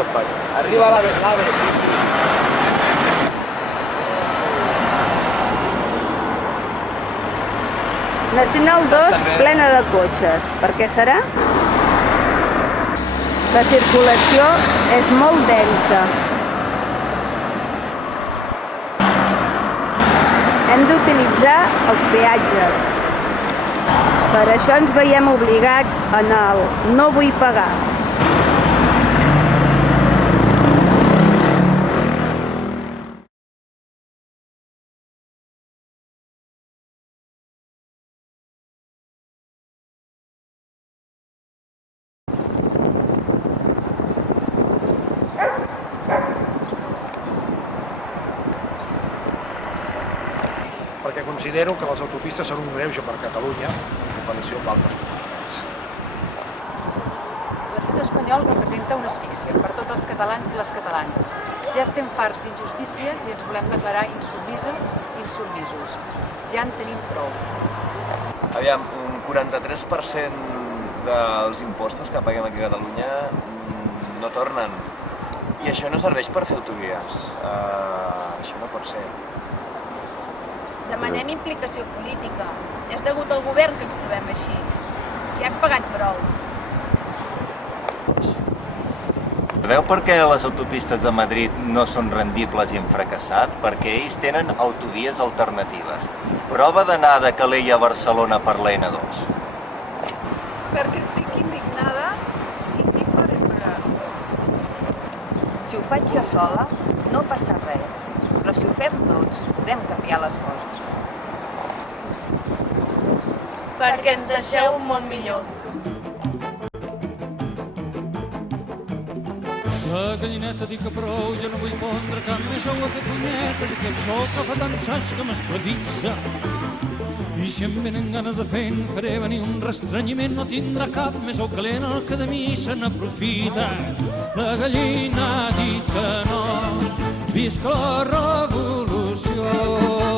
d'Espanya. Arriba l'AVE, sí. Nacional 2 plena de cotxes. Per què serà? La circulació és molt densa. Hem d'utilitzar els peatges. Per això ens veiem obligats a anar al no vull pagar. Perquè considero que les autopistes són un greuge per Catalunya en comparació amb altres comunitats. L'estat espanyol representa una asfíxia per tots els catalans i les catalanes. Ja estem farts d'injustícies i ens volem declarar insubmises i insubmisos. Ja en tenim prou. Aviam, un 43% dels impostos que paguem aquí a Catalunya no tornen. I això no serveix per fer autovies. Això no pot ser. Demanem implicació política. És degut al govern que ens trobem així. Ja hem pagat prou. Sabeu per què les autopistes de Madrid no són rendibles i han fracassat? Perquè ells tenen autovies alternatives. Prova d'anar de Calella a Barcelona per la N2. Perquè estic indignada i qui faré pagar? Si ho faig jo sola, no passa res. Però si ho fem tots, podem canviar les coses. Perquè ens deixeu un món millor. La gallineta dic que prou, jo no vull pondre cap més ou a fer punyetes, i que el sol que fa tants anys que m'esclavitza. I si em venen ganes de fer, en faré venir un restrenyiment, no tindrà cap més ou calent el que de mi se n'aprofita. La gallina ha dit que no, visca la revolució.